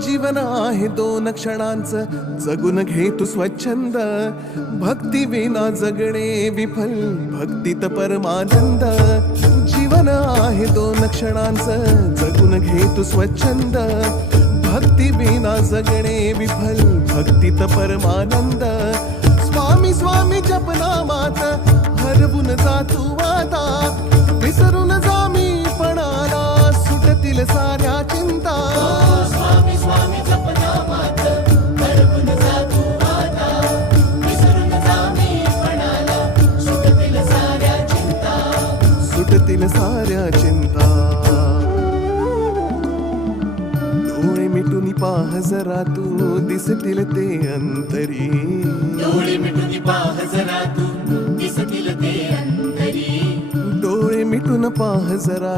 जीवन आहे 2 क्षणांचं, जगून घे तू स्वच्छंद. भक्ती विना जगणे विफल, भक्तीत परमानंद. जीवन आहे 2 क्षणांचं, जगून घे तू स्वच्छंद. भक्ती विना जगणे विफल, भक्तीत परमानंद. स्वामी स्वामी जपनामात हरवून जा तू आता, विसरून जा मी पणाला, सुटतील साऱ्या चिंता. स्वामी स्वामी जपनामात हरवून जा तू आता, विसरून जा मी पणाला, सुटतील साऱ्या चिंता. सुटतील साऱ्या चिंता. डोळे मिटून पाह जरा तू, दिसतील ते अंतरी. डोळे मिटून पाह जरा तू, दिसतील ते अंतरी. डोळे मिटून पाह जरा